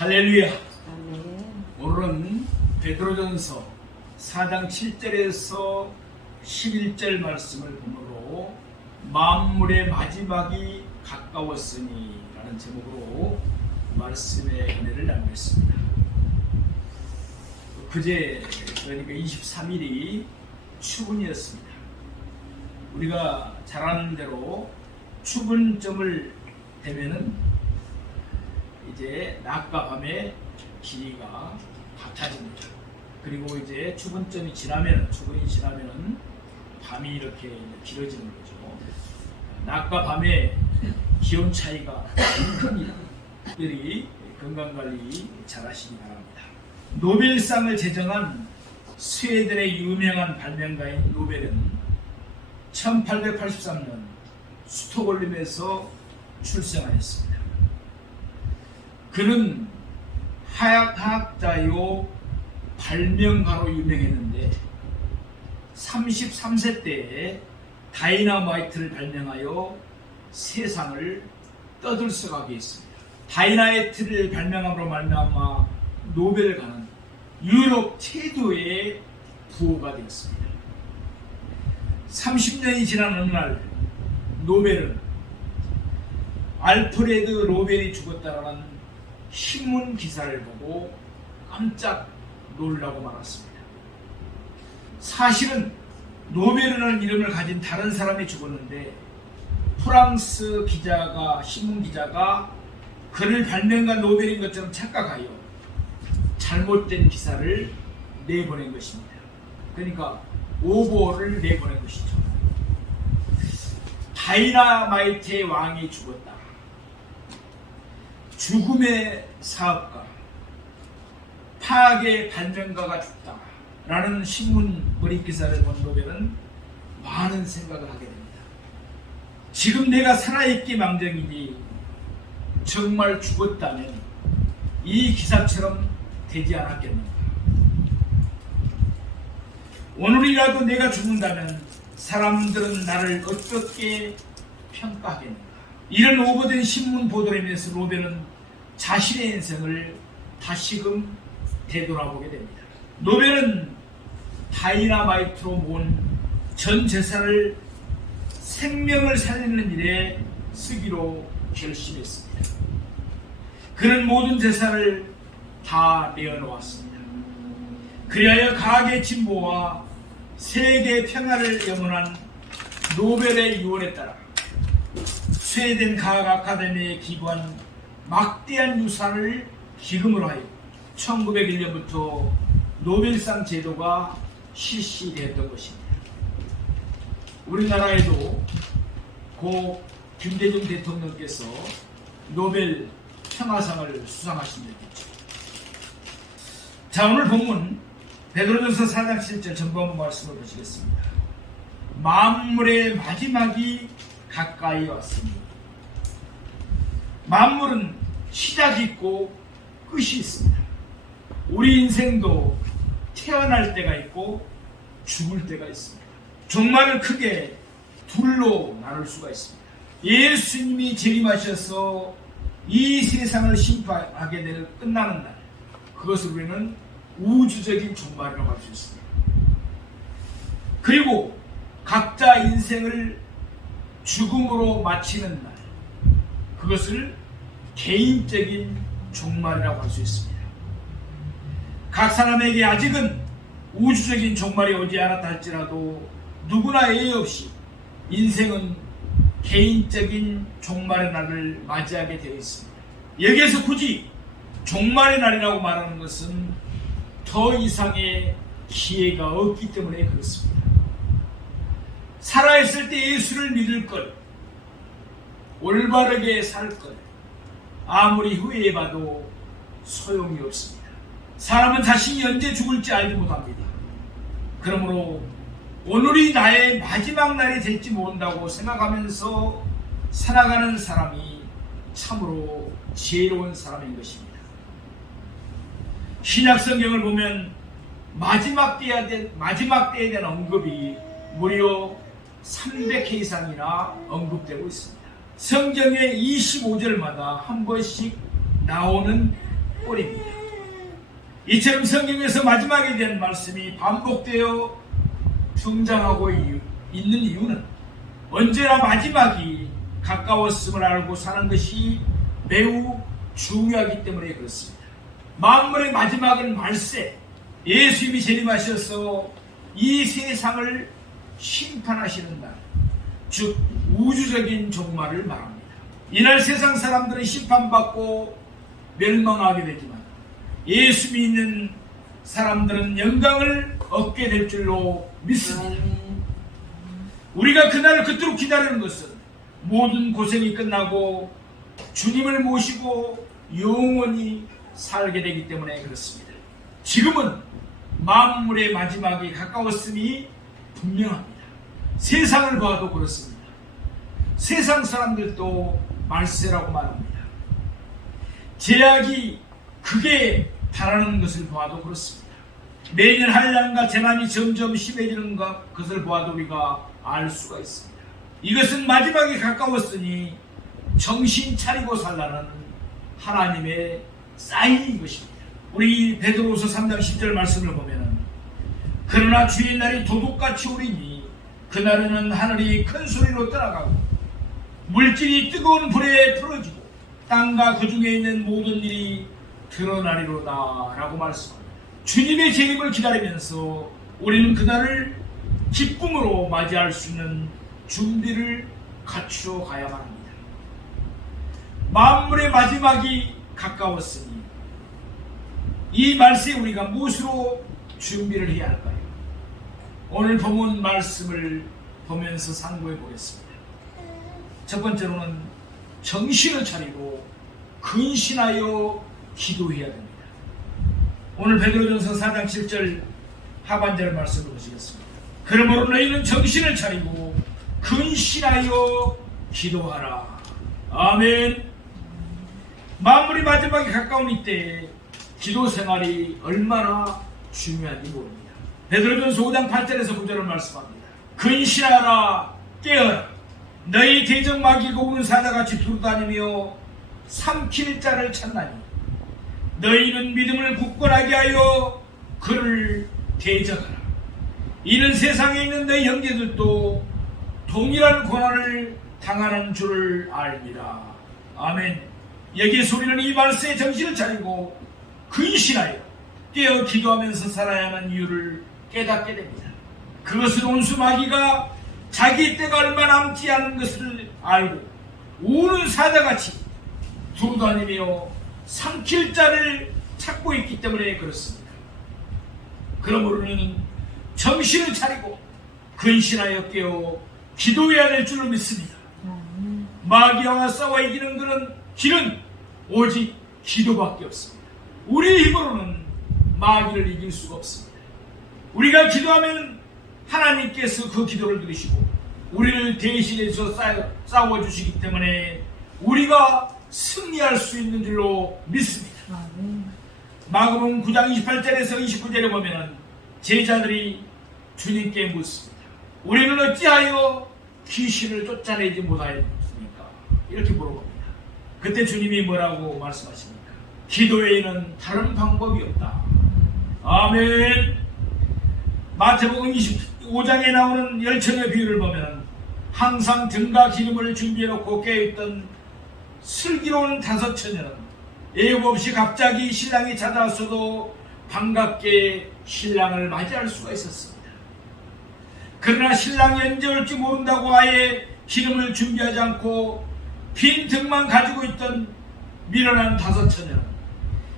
할렐루야. 아멘. 오늘은 베드로전서 4장 7절에서 11절 말씀을 보므로 만물의 마지막이 가까웠으니 라는 제목으로 말씀의 은혜를 나누겠습니다. 그제 그러니까 23일이 추분이었습니다. 우리가 잘 아는 대로 추분점을 되면은 이제 낮과 밤의 길이가 같아집니다. 그리고 이제 추분점이 지나면은 밤이 이렇게 길어지는 거죠. 낮과 밤의 기온 차이가 큽니다. 특별히 건강 관리 잘 하시기 바랍니다. 노벨상을 제정한 스웨덴의 유명한 발명가인 노벨은 1883년 스톡홀름에서 출생하였습니다. 그는 화학자요 발명가로 유명했는데 33세 때에 다이나마이트를 발명하여 세상을 떠들썩하게 했습니다. 다이나마이트를 발명함으로 말미암아 노벨가는 유럽 최고의 부호가 되었습니다. 30년이 지난 어느 날 노벨은 알프레드 노벨이 죽었다라는 신문 기사를 보고 깜짝 놀라고 말았습니다. 사실은 노벨이라는 이름을 가진 다른 사람이 죽었는데 프랑스 신문 기자가 그를 발명가 노벨인 것처럼 착각하여 잘못된 기사를 내보낸 것입니다. 그러니까 오보를 내보낸 것이죠. 다이나마이트의 왕이 죽었다. 죽음의 사업가, 파악의 발명가가 죽다 라는 신문 머리 기사를 본 노벨은 많은 생각을 하게 됩니다. 지금 내가 살아있기 망정이니 정말 죽었다면 이 기사처럼 되지 않았겠는가. 오늘이라도 내가 죽는다면 사람들은 나를 어떻게 평가하겠는가. 이런 오버된 신문 보도를 하면서 노벨은 자신의 인생을 다시금 되돌아보게 됩니다. 노벨은 다이나마이트로 모은 전 재산을 생명을 살리는 일에 쓰기로 결심했습니다. 그는 모든 재산을 다 내어놓았습니다. 그리하여 과학의 진보와 세계 평화를 염원한 노벨의 유언에 따라 스웨덴 과학 아카데미에 기부한 막대한 유산을 기금으로 하여 1901년부터 노벨상 제도가 실시되었던 것입니다. 우리나라에도 고 김대중 대통령께서 노벨 평화상을 수상하신 적이 있죠. 자, 오늘 본문 베드로전서 4장 7절 전반부 말씀을 보시겠습니다. 만물의 마지막이 가까이 왔으니. 만물은 시작이 있고 끝이 있습니다. 우리 인생도 태어날 때가 있고 죽을 때가 있습니다. 종말을 크게 둘로 나눌 수가 있습니다. 예수님이 재림하셔서 이 세상을 심판하게 되는 끝나는 날, 그것을 우리는 우주적인 종말이라고 할 수 있습니다. 그리고 각자 인생을 죽음으로 마치는 날, 그것을 개인적인 종말이라고 할 수 있습니다. 각 사람에게 아직은 우주적인 종말이 오지 않았다 할지라도 누구나 예의 없이 인생은 개인적인 종말의 날을 맞이하게 되어 있습니다. 여기에서 굳이 종말의 날이라고 말하는 것은 더 이상의 기회가 없기 때문에 그렇습니다. 살아있을 때 예수를 믿을 것, 올바르게 살 것, 아무리 후회해봐도 소용이 없습니다. 사람은 자신이 언제 죽을지 알지 못합니다. 그러므로 오늘이 나의 마지막 날이 될지 모른다고 생각하면서 살아가는 사람이 참으로 지혜로운 사람인 것입니다. 신약 성경을 보면 마지막 때에 대한 언급이 무려 300회 이상이나 언급되고 있습니다. 성경의 25절마다 한 번씩 나오는 꼴입니다. 이처럼 성경에서 마지막에 대한 말씀이 반복되어 등장하고 있는 이유는 언제나 마지막이 가까웠음을 알고 사는 것이 매우 중요하기 때문에 그렇습니다. 만물의 마지막은 말세, 예수님이 재림하셔서 이 세상을 심판하시는 날, 즉 우주적인 종말을 말합니다. 이날 세상 사람들은 심판받고 멸망하게 되지만 예수 믿는 사람들은 영광을 얻게 될 줄로 믿습니다. 우리가 그날을 그토록 기다리는 것은 모든 고생이 끝나고 주님을 모시고 영원히 살게 되기 때문에 그렇습니다. 지금은 만물의 마지막이 가까웠음이 분명합니다. 세상을 봐도 그렇습니다. 세상 사람들도 말세라고 말합니다. 제약이 크게 달하는 것을 보아도 그렇습니다. 매년 한량과 재난이 점점 심해지는 것을 보아도 우리가 알 수가 있습니다. 이것은 마지막이 가까웠으니 정신 차리고 살라는 하나님의 사인인 것입니다. 우리 베드로후서 3장 10절 말씀을 보면 그러나 주의 날이 도둑같이 오리니 그날에는 하늘이 큰 소리로 떠나가고 물질이 뜨거운 불에 풀어지고 땅과 그 중에 있는 모든 일이 드러나리로다 라고 말씀합니다. 주님의 재림을 기다리면서 우리는 그날을 기쁨으로 맞이할 수 있는 준비를 갖추어 가야만 합니다. 만물의 마지막이 가까웠으니 이 말씀에 우리가 무엇으로 준비를 해야 할까요? 오늘 본문 말씀을 보면서 상고해 보겠습니다. 첫 번째로는 정신을 차리고 근신하여 기도해야 됩니다. 오늘 베드로전서 4장 7절 하반절 말씀을 보시겠습니다. 그러므로 너희는 정신을 차리고 근신하여 기도하라. 아멘. 만물이 마지막에 가까운 이때에 기도 생활이 얼마나 중요한지 모릅니다. 베드로전서 5장 8절에서 9절을 말씀합니다. 근신하라 깨어라 너희 대적 마귀가 오는 사자같이 두루다니며 삼킬 자를 찾나니 너희는 믿음을 굳건하게 하여 그를 대적하라. 이는 세상에 있는 너희 형제들도 동일한 고난을 당하는 줄을 압니다. 아멘. 여기에서 우리는 이 말씀에 정신을 차리고 근신하여 깨어 기도하면서 살아야 하는 이유를 깨닫게 됩니다. 그것은 온수 마귀가 자기 때가 얼마 남지 않은 것을 알고 오는 사자같이 두루다니며 삼킬 자를 찾고 있기 때문에 그렇습니다. 그러므로 우리는 정신을 차리고 근신하여 깨어 기도해야 될 줄로 믿습니다. 마귀와 싸워 이기는 그런 길은 오직 기도밖에 없습니다. 우리의 힘으로는 마귀를 이길 수가 없습니다. 우리가 기도하면 하나님께서 그 기도를 들으시고 우리를 대신해서 싸워주시기 때문에 우리가 승리할 수 있는 줄로 믿습니다. 마가복음 9장 28절에서 29절에 보면 제자들이 주님께 묻습니다. 우리는 어찌하여 귀신을 쫓아내지 못하였습니까? 이렇게 물어봅니다. 그때 주님이 뭐라고 말씀하십니까? 기도에는 다른 방법이 없다. 아멘. 마태복음 25장에 나오는 열처녀 비유를 보면 항상 등과 기름을 준비해놓고 깨어있던 슬기로운 다섯 처녀는 예고 없이 갑자기 신랑이 찾아왔어도 반갑게 신랑을 맞이할 수가 있었습니다. 그러나 신랑이 언제 올지 모른다고 아예 기름을 준비하지 않고 빈 등만 가지고 있던 미련한 다섯 처녀는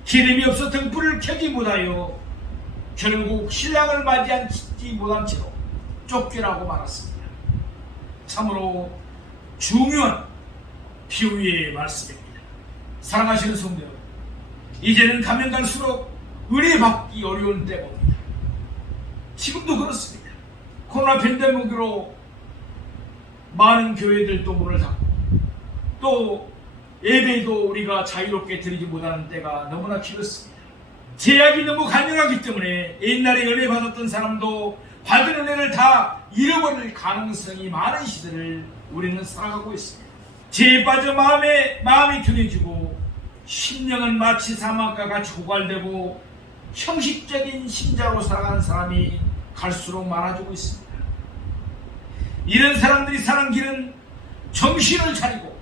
기름이 없어 등불을 켜지 못하여 결국 신랑을 맞이하지 못한 채로 쫓겨나고 말았습니다. 참으로 중요한 비유의 말씀입니다. 사랑하시는 성도 여러분, 이제는 가면 갈수록 은혜 받기 어려운 때가 옵니다. 지금도 그렇습니다. 코로나 팬데믹으로 많은 교회들도 문을 닫고 또 예배도 우리가 자유롭게 드리지 못하는 때가 너무나 길었습니다. 제약이 너무 강력하기 때문에 옛날에 은혜 받았던 사람도 받은 은혜를 다 잃어버릴 가능성이 많은 시대를 우리는 살아가고 있습니다. 죄에 빠져 마음이 둔해지고 심령은 마치 사막과 같이 고갈되고 형식적인 신자로 살아가는 사람이 갈수록 많아지고 있습니다. 이런 사람들이 사는 길은 정신을 차리고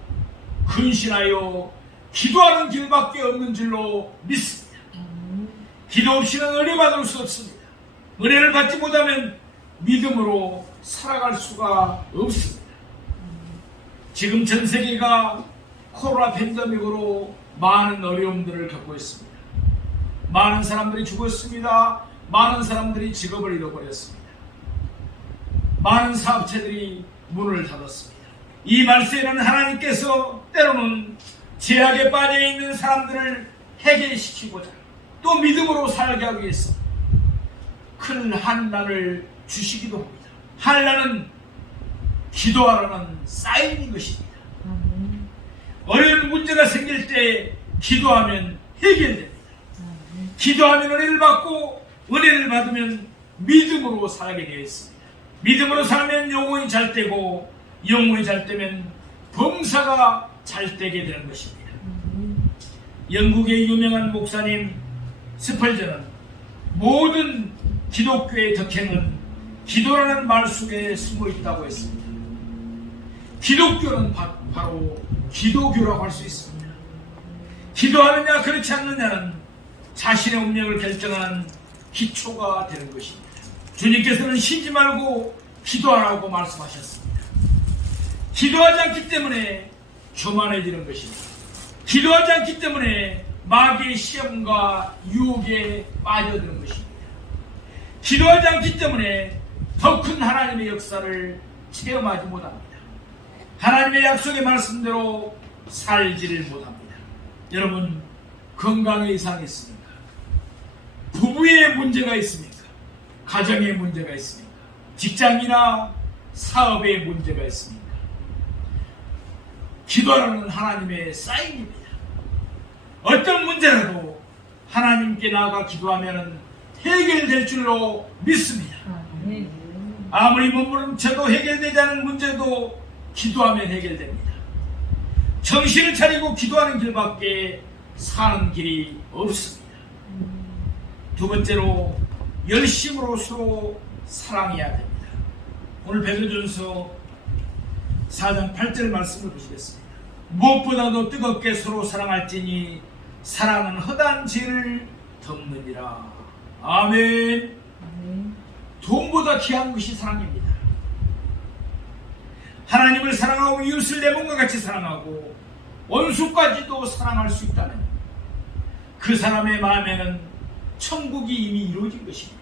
근신하여 기도하는 길밖에 없는 줄로 믿습니다. 기도 없이는 은혜 받을 수 없습니다. 은혜를 받지 못하면 믿음으로 살아갈 수가 없습니다. 지금 전 세계가 코로나 팬데믹으로 많은 어려움들을 겪고 있습니다. 많은 사람들이 죽었습니다. 많은 사람들이 직업을 잃어버렸습니다. 많은 사업체들이 문을 닫았습니다. 이 말세에는 하나님께서 때로는 죄악에 빠져있는 사람들을 해결시키고자 또 믿음으로 살게 하기 위해서 큰 한란을 주시기도 합니다. 한란은 기도하라는 사인인 것입니다. 어려운 문제가 생길 때 기도하면 해결됩니다. 기도하면 은혜를 받고 은혜를 받으면 믿음으로 살게 되어 있습니다. 믿음으로 살면 영혼이 잘 되고 영혼이 잘 되면 범사가 잘 되게 되는 것입니다. 영국의 유명한 목사님 스펄전은 모든 기독교의 덕행은 기도라는 말 속에 숨어 있다고 했습니다. 기독교는 바로 기도교라고 할 수 있습니다. 기도하느냐 그렇지 않느냐는 자신의 운명을 결정하는 기초가 되는 것입니다. 주님께서는 쉬지 말고 기도하라고 말씀하셨습니다. 기도하지 않기 때문에 교만해지는 것입니다. 기도하지 않기 때문에 마귀의 시험과 유혹에 빠져드는 것입니다. 기도하지 않기 때문에 더 큰 하나님의 역사를 체험하지 못합니다. 하나님의 약속의 말씀대로 살지를 못합니다. 여러분, 건강에 이상이 있습니까? 부부의 문제가 있습니까? 가정에 문제가 있습니까? 직장이나 사업에 문제가 있습니까? 기도하는 하나님의 사인입니다. 어떤 문제라도 하나님께 나아가 기도하면 해결될 줄로 믿습니다. 아무리 몸부림쳐도 해결되지 않은 문제도 기도하면 해결됩니다. 정신을 차리고 기도하는 길밖에 사는 길이 없습니다. 두 번째로 열심으로 서로 사랑해야 됩니다. 오늘 베드로전서 4장 8절 말씀을 보시겠습니다. 무엇보다도 뜨겁게 서로 사랑할지니 사랑은 허다한 죄를 덮느니라. 아멘. 돈보다 귀한 것이 사랑입니다. 하나님을 사랑하고 이웃을 내 몸과 같이 사랑하고 원수까지도 사랑할 수 있다면 그 사람의 마음에는 천국이 이미 이루어진 것입니다.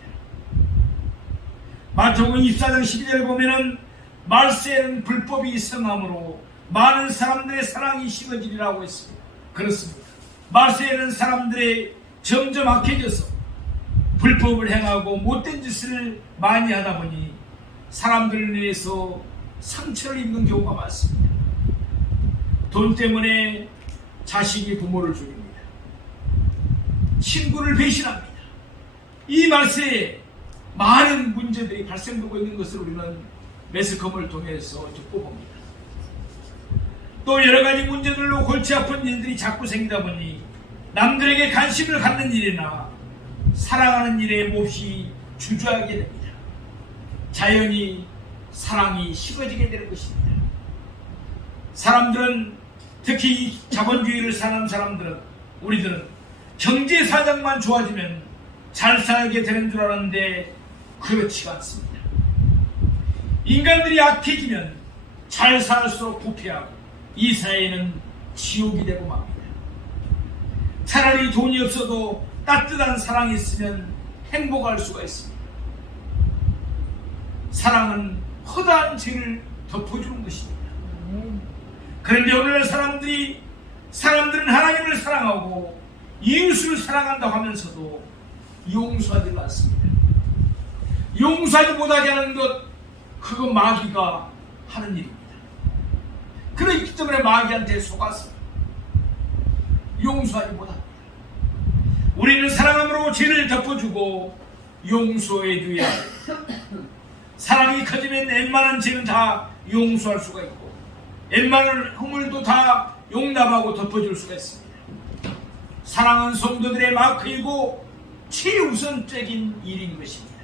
마태복음 24장 12절에 보면은 말세에는 불법이 성함으로 많은 사람들의 사랑이 식어지리라고 했습니다. 그렇습니다. 말세에는 사람들의 점점 악해져서 불법을 행하고 못된 짓을 많이 하다 보니 사람들을 인해서 상처를 입는 경우가 많습니다. 돈 때문에 자식이 부모를 죽입니다. 친구를 배신합니다. 이 말세에 많은 문제들이 발생되고 있는 것을 우리는 매스컴을 통해서 듣고 봅니다. 또 여러 가지 문제들로 골치 아픈 일들이 자꾸 생기다 보니 남들에게 관심을 갖는 일이나 사랑하는 일에 몹시 주저하게 됩니다. 자연히 사랑이 식어지게 되는 것입니다. 사람들은, 특히 자본주의를 사는 사람들은, 우리들은 경제 사정만 좋아지면 잘 살게 되는 줄 알았는데 그렇지가 않습니다. 인간들이 악해지면 잘 살수록 부패하고 이 사회는 지옥이 되고 맙니다. 차라리 돈이 없어도 따뜻한 사랑이 있으면 행복할 수가 있습니다. 사랑은 허다한 죄를 덮어주는 것입니다. 그런데 오늘날 사람들은 하나님을 사랑하고 이웃을 사랑한다고 하면서도 용서하지 않습니다. 용서하지 못하게 하는 것, 그거 마귀가 하는 일입니다. 그렇기 때문에 마귀한테 속아서 용서하지 못합니다. 우리는 사랑함으로 죄를 덮어주고 용서해 줘야 합니다. 사랑이 커지면 웬만한 죄는 다 용서할 수가 있고 웬만한 허물도 다 용납하고 덮어줄 수가 있습니다. 사랑은 성도들의 마크이고 최우선적인 일인 것입니다.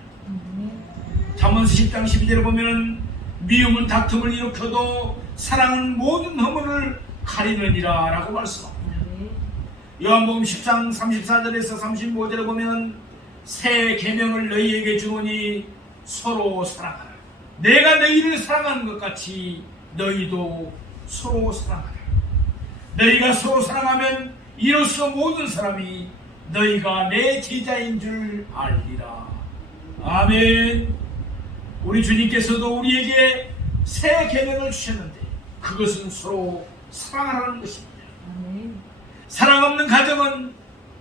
잠언서 10장 12절에 보면 미움은 다툼을 일으켜도 사랑은 모든 허물을 가리느니라 라고 말씀합니다. 요한복음 10장 34절에서 35절에 보면 새 계명을 너희에게 주노니 서로 사랑하라. 내가 너희를 사랑하는 것 같이 너희도 서로 사랑하라. 너희가 서로 사랑하면 이로써 모든 사람이 너희가 내 제자인 줄 알리라. 아멘. 우리 주님께서도 우리에게 새 계명을 주셨는데 그것은 서로 사랑하라는 것입니다. 사랑 없는 가정은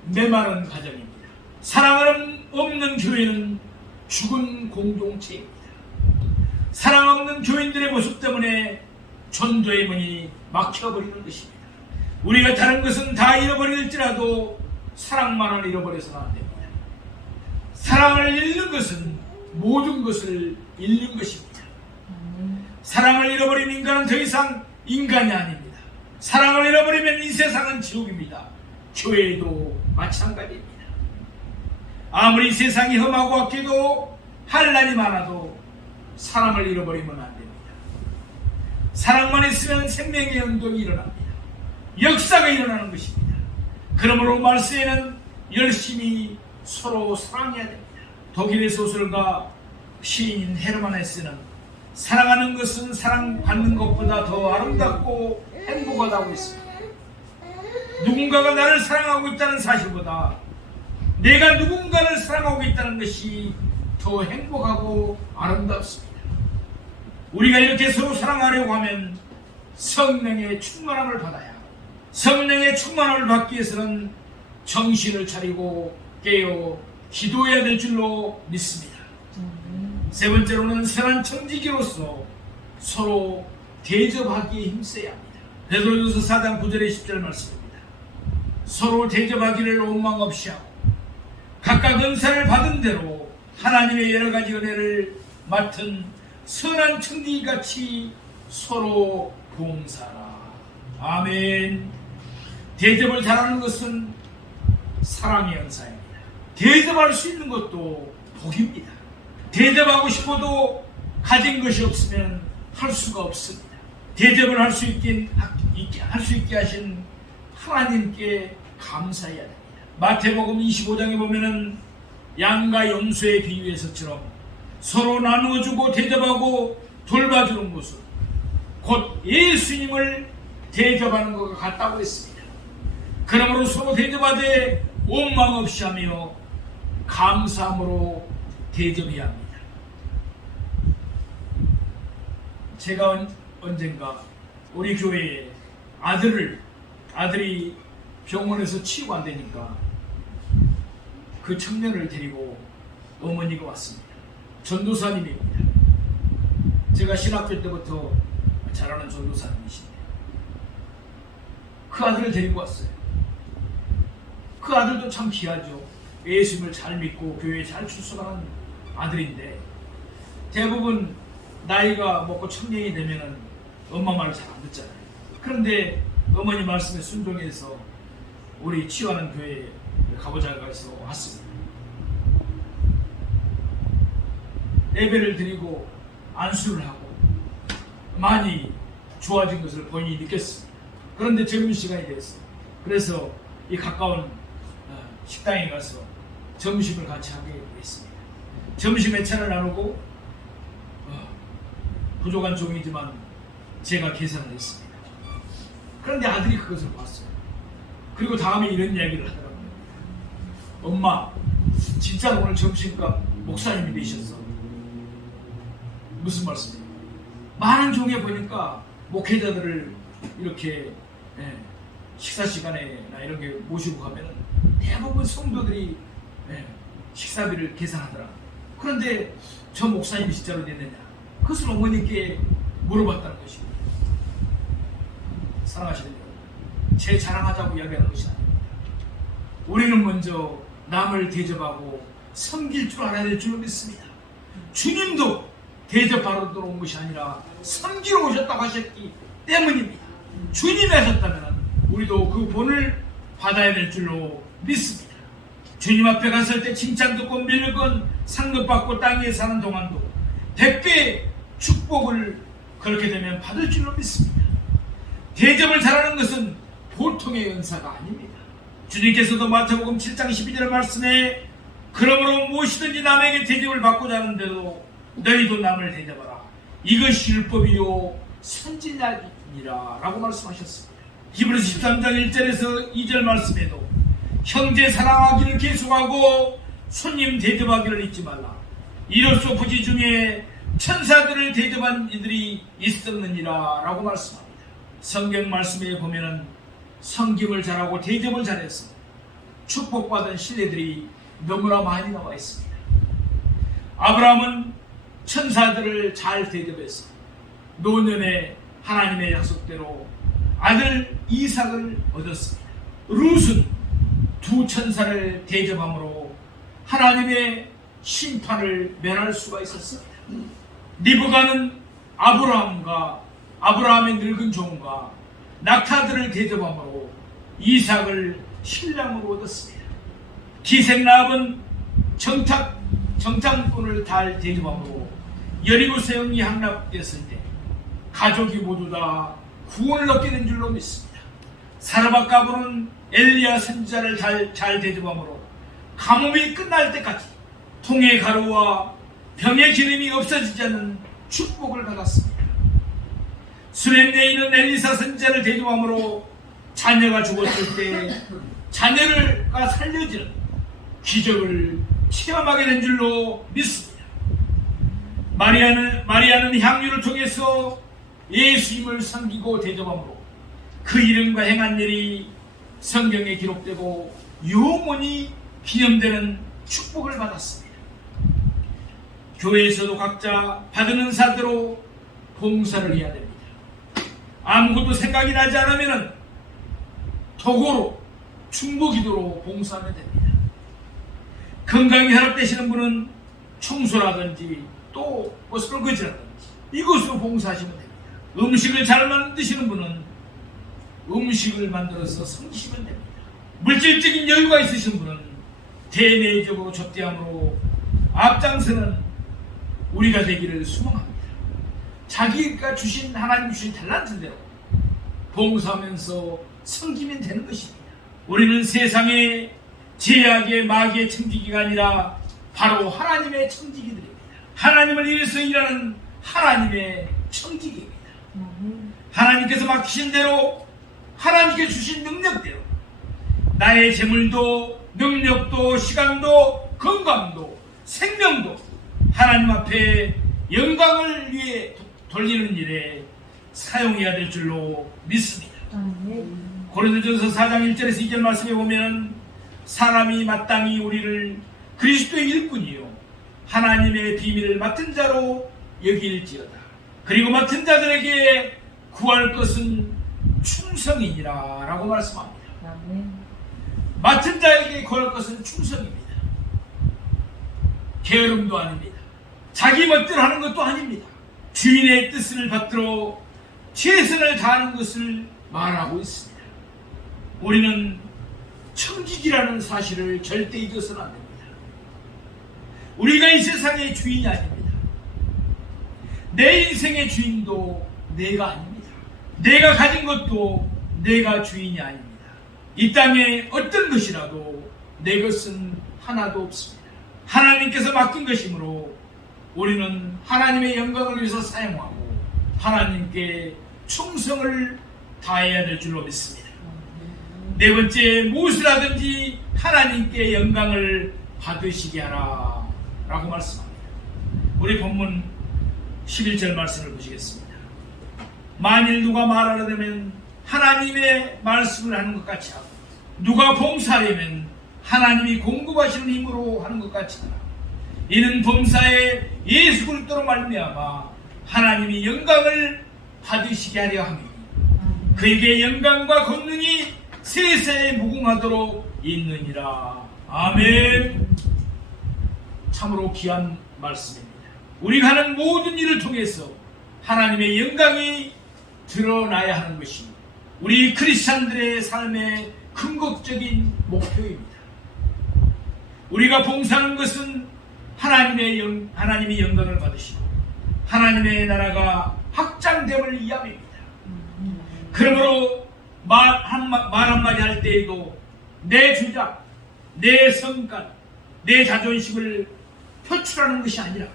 메마른 가정입니다. 사랑 없는 교회는 죽은 공동체입니다. 사랑 없는 교인들의 모습 때문에 전도의 문이 막혀버리는 것입니다. 우리가 다른 것은 다 잃어버릴지라도 사랑만을 잃어버려서는 안 됩니다. 사랑을 잃는 것은 모든 것을 잃는 것입니다. 사랑을 잃어버린 인간은 더 이상 인간이 아닙니다. 사랑을 잃어버리면 이 세상은 지옥입니다. 교회도 마찬가지입니다. 아무리 세상이 험하고 악해도 한란이 많아도 사랑을 잃어버리면 안 됩니다. 사랑만 있으면 생명의 운동이 일어납니다. 역사가 일어나는 것입니다. 그러므로 말세에는 열심히 서로 사랑해야 됩니다. 독일의 소설가 시인인 헤르만 헤세는 사랑하는 것은 사랑받는 것보다 더 아름답고 행복하다고 했습니다. 누군가가 나를 사랑하고 있다는 사실보다 내가 누군가를 사랑하고 있다는 것이 더 행복하고 아름답습니다. 우리가 이렇게 서로 사랑하려고 하면 성령의 충만함을 받아야 하고, 성령의 충만함을 받기 위해서는 정신을 차리고 깨어 기도해야 될 줄로 믿습니다. 세 번째로는 선한 청지기로서 서로 대접하기에 힘써야 합니다. 베드로전서 4장 9절의 10절 말씀입니다. 서로 대접하기를 원망 없이 하고 각각 은사를 받은 대로 하나님의 여러 가지 은혜를 맡은 선한 청지기같이 서로 봉사라. 아멘. 대접을 잘하는 것은 사랑의 은사입니다. 대접할 수 있는 것도 복입니다. 대접하고 싶어도 가진 것이 없으면 할 수가 없습니다. 대접을 할 수 있게 하신 하나님께 감사해야 됩니다. 마태복음 25장에 보면은 양과 염소의 비유에서처럼 서로 나누어주고 대접하고 돌봐주는 모습, 곧 예수님을 대접하는 것과 같다고 했습니다. 그러므로 서로 대접하되 원망 없이 하며 감사함으로 대접해야 합니다. 제가 언젠가 우리 교회에 아들이 병원에서 치유가 안 되니까 그 청년을 데리고 어머니가 왔습니다. 전도사님입니다. 제가 신학교 때부터 잘 아는 전도사님이신데 그 아들을 데리고 왔어요. 그 아들도 참 귀하죠. 예수님을 잘 믿고 교회에 잘 출석하는 아들인데 대부분 나이가 먹고 청년이 되면은 엄마 말을 잘 안 듣잖아요. 그런데 어머니 말씀에 순종해서 우리 치유하는 교회에 가보자고 해서 왔습니다. 예배를 드리고 안수를 하고 많이 좋아진 것을 본인이 느꼈습니다. 그런데 점심시간이 됐어요. 그래서 이 가까운 식당에 가서 점심을 같이 하게 됐습니다. 점심 회차를 나누고 부족한 종이지만 제가 계산을 했습니다. 그런데 아들이 그것을 봤어요. 그리고 다음에 이런 이야기를 하더라고요. 엄마, 진짜 오늘 점심값 목사님이 되셨어. 무슨 말씀이에요? 많은 종에 보니까 목회자들을 이렇게 식사 시간에나 이런 게 모시고 가면 대부분 성도들이 식사비를 계산하더라. 그런데 저 목사님이 진짜로 됐느냐? 그것을 어머니께 물어봤다는 것입니다. 사랑하시는 여러분, 제 자랑하자고 이야기하는 것이 아닙니다. 우리는 먼저 남을 대접하고 섬길 줄 알아야 될 줄 믿습니다. 주님도 대접하러 들어온 것이 아니라 섬기러 오셨다고 하셨기 때문입니다. 주님이 하셨다면 우리도 그 본을 받아야 될 줄로 믿습니다. 주님 앞에 갔을 때 칭찬 듣고 밀건 상급받고 땅에 사는 동안도 100배 축복을 그렇게 되면 받을 줄로 믿습니다. 대접을 잘하는 것은 보통의 은사가 아닙니다. 주님께서도 마태복음 7장 12절 말씀에 그러므로 무엇이든지 남에게 대접을 받고자 하는데도 너희도 남을 대접하라. 이것이 율법이요 선지자니라 라고 말씀하셨습니다. 히브리서 13장 1절에서 2절 말씀에도 형제 사랑하기를 계속하고 손님 대접하기를 잊지 말라. 이로써 부지 중에 천사들을 대접한 이들이 있었느니라 라고 말씀합니다. 성경 말씀에 보면은 섬김을 잘하고 대접을 잘해서 축복받은 신뢰들이 너무나 많이 나와 있습니다. 아브라함은 천사들을 잘 대접해서 노년에 하나님의 약속대로 아들 이삭을 얻었습니다. 룻은 두 천사를 대접함으로 하나님의 심판을 면할 수가 있었습니다. 리브가는 아브라함과 아브라함의 늙은 종과 낙타들을 대접함으로 이삭을 신랑으로 얻었습니다. 기생라합은 정탐꾼을 잘 대접함으로 여리고 세형이 함락됐을 때 가족이 모두 다 구원을 얻게 된 줄로 믿습니다. 사르밧 가부는 엘리야 선지자를 잘 대접함으로 가뭄이 끝날 때까지 통의 가루와 병의 기름이 없어지지 않는 축복을 받았습니다. 수렘네이는 엘리사 선지자를 대접함으로 자녀가 죽었을 때 자녀가 살려지는 기적을 체험하게 된 줄로 믿습니다. 마리아는 향유를 통해서 예수님을 섬기고 대접함으로 그 이름과 행한 일이 성경에 기록되고 영원히 기념되는 축복을 받았습니다. 교회에서도 각자 받은 은사대로 봉사를 해야 됩니다. 아무것도 생각이 나지 않으면 도구로 충무기도로 봉사하면 됩니다. 건강이 허락되시는 분은 청소라든지 또 설거지라든지 이것으로 봉사하시면 됩니다. 음식을 잘 만드시는 분은 음식을 만들어서 섬기시면 됩니다. 물질적인 여유가 있으신 분은 대내적으로 접대함으로 앞장서는 우리가 되기를 소망합니다. 자기가 주신 하나님 주신 탤런트대로 봉사하면서 섬기면 되는 것입니다. 우리는 세상의 제약의 마귀의 청지기가 아니라 바로 하나님의 청지기들입니다. 하나님을 위해서 일하는 하나님의 청지기입니다. 하나님께서 맡기신 대로 하나님께 주신 능력대로 나의 재물도 능력도 시간도 건강도 생명도 하나님 앞에 영광을 위해 돌리는 일에 사용해야 될 줄로 믿습니다. 고린도전서 4장 1절에서 2절 말씀에 보면 사람이 마땅히 우리를 그리스도의 일꾼이요 하나님의 비밀을 맡은 자로 여길지어다. 그리고 맡은 자들에게 구할 것은 충성이니라 라고 말씀합니다. 맡은 자에게 구할 것은 충성입니다. 게으름도 아닙니다. 자기 멋대로 하는 것도 아닙니다. 주인의 뜻을 받들어 최선을 다하는 것을 말하고 있습니다. 우리는 청지기라는 사실을 절대 잊어서는 안 됩니다. 우리가 이 세상의 주인이 아닙니다. 내 인생의 주인도 내가 아닙니다. 내가 가진 것도 내가 주인이 아닙니다. 이 땅에 어떤 것이라도 내 것은 하나도 없습니다. 하나님께서 맡긴 것이므로 우리는 하나님의 영광을 위해서 사용하고 하나님께 충성을 다해야 될 줄로 믿습니다. 네 번째, 무엇을 하든지 하나님께 영광을 받으시게 하라 라고 말씀합니다. 우리 본문 11절 말씀을 보시겠습니다. 만일 누가 말하려면 하나님의 말씀을 하는 것 같이 하고 누가 봉사하려면 하나님이 공급하시는 힘으로 하는 것 같이 하라. 이는 범사에 예수 그리스도로 말미암아 하나님이 영광을 받으시게 하려 함이니 그에게 영광과 권능이 세세에 무궁하도록 있느니라. 아멘. 참으로 귀한 말씀입니다. 우리가 하는 모든 일을 통해서 하나님의 영광이 드러나야 하는 것입니다. 우리 크리스찬들의 삶의 궁극적인 목표입니다. 우리가 봉사하는 것은 하나님이 영광을 받으시고 하나님의 나라가 확장됨을 위함입니다. 그러므로 말 한마디 할 때에도 내 주장, 내 성관, 내 자존심을 표출하는 것이 아니라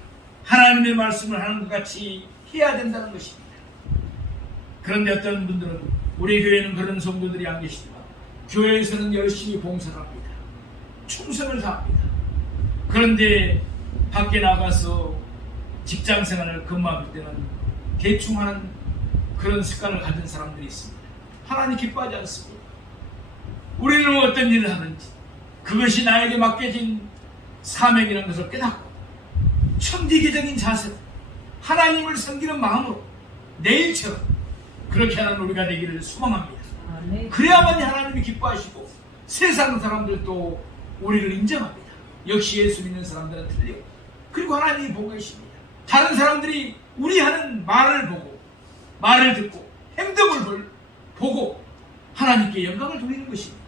하나님의 말씀을 하는 것 같이 해야 된다는 것입니다. 그런데 어떤 분들은 우리 교회는 그런 성도들이 안 계시지만 교회에서는 열심히 봉사를 합니다. 충성을 다합니다. 그런데 밖에 나가서 직장생활을 근무할 때는 대충하는 그런 습관을 가진 사람들이 있습니다. 하나님 기뻐하지 않습니다. 우리는 어떤 일을 하든지 그것이 나에게 맡겨진 사명이라는 것을 깨닫고 천지기적인 자세로 하나님을 섬기는 마음으로 내일처럼 그렇게 하는 우리가 되기를 소망합니다. 그래야만이 하나님이 기뻐하시고 세상 사람들도 우리를 인정합니다. 역시 예수 믿는 사람들은 틀려. 그리고 하나님이 보고 계십니다. 다른 사람들이 우리 하는 말을 보고 말을 듣고 행동을 보고 하나님께 영광을 돌리는 것입니다.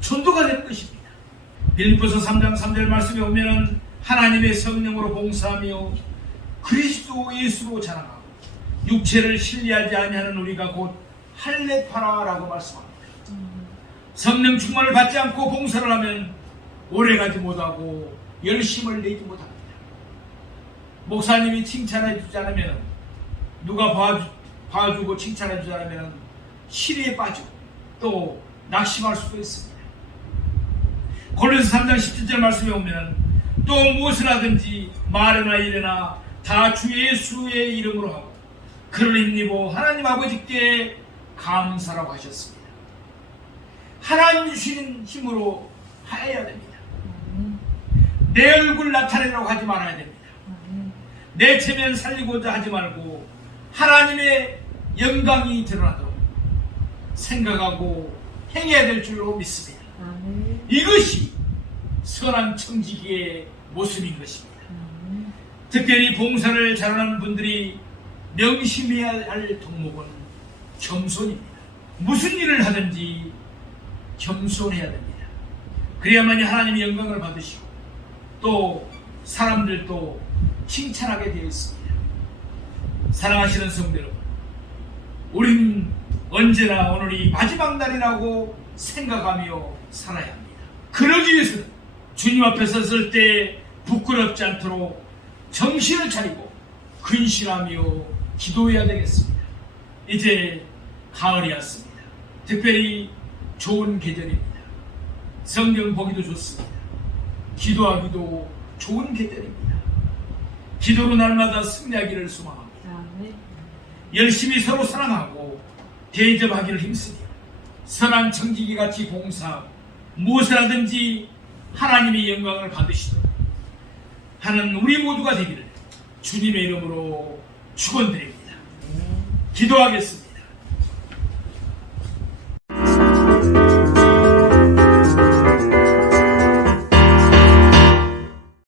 전도가 되는 것입니다. 빌립보서 3장 3절 말씀에 보면 하나님의 성령으로 봉사하며 그리스도 예수로 자랑하고 육체를 신뢰하지 아니하는 우리가 곧 할례파라라고 말씀합니다. 성령 충만을 받지 않고 봉사를 하면 오래가지 못하고 열심을 내지 못합니다. 목사님이 칭찬해 주지 않으면 누가 봐주고 칭찬해 주지 않으면 시리에 빠지고 또 낙심할 수도 있습니다. 골로새 3장 17절 말씀에 보면 또 무엇을 하든지 말이나 일이나 다 주 예수의 이름으로 하고 그를 힘입어 하나님 아버지께 감사라고 하셨습니다. 하나님 주시는 힘으로 해야 됩니다. 내 얼굴 나타내려고 하지 말아야 됩니다. 내 체면 살리고자 하지 말고 하나님의 영광이 드러나도록 생각하고 행해야 될 줄로 믿습니다. 이것이 선한 청지기의 모습인 것입니다. 특별히 봉사를 잘하는 분들이 명심해야 할 덕목은 겸손입니다. 무슨 일을 하든지 겸손해야 됩니다. 그래야만이 하나님의 영광을 받으시고 또 사람들도 칭찬하게 되어 있습니다. 사랑하시는 성도 여러분, 우리는 언제나 오늘이 마지막 날이라고 생각하며 살아야 합니다. 그러기 위해서는 주님 앞에 섰을 때 부끄럽지 않도록 정신을 차리고 근신하며 기도해야 되겠습니다. 이제 가을이 왔습니다. 특별히 좋은 계절입니다. 성경 보기도 좋습니다. 기도하기도 좋은 계절입니다. 기도로 날마다 승리하기를 소망합니다. 열심히 서로 사랑하고 대접하기를 힘쓰며 선한 청지기 같이 봉사하고 무엇을 하든지 하나님의 영광을 받으시도록 하는 우리 모두가 되기를 주님의 이름으로 축원드립니다. 기도하겠습니다.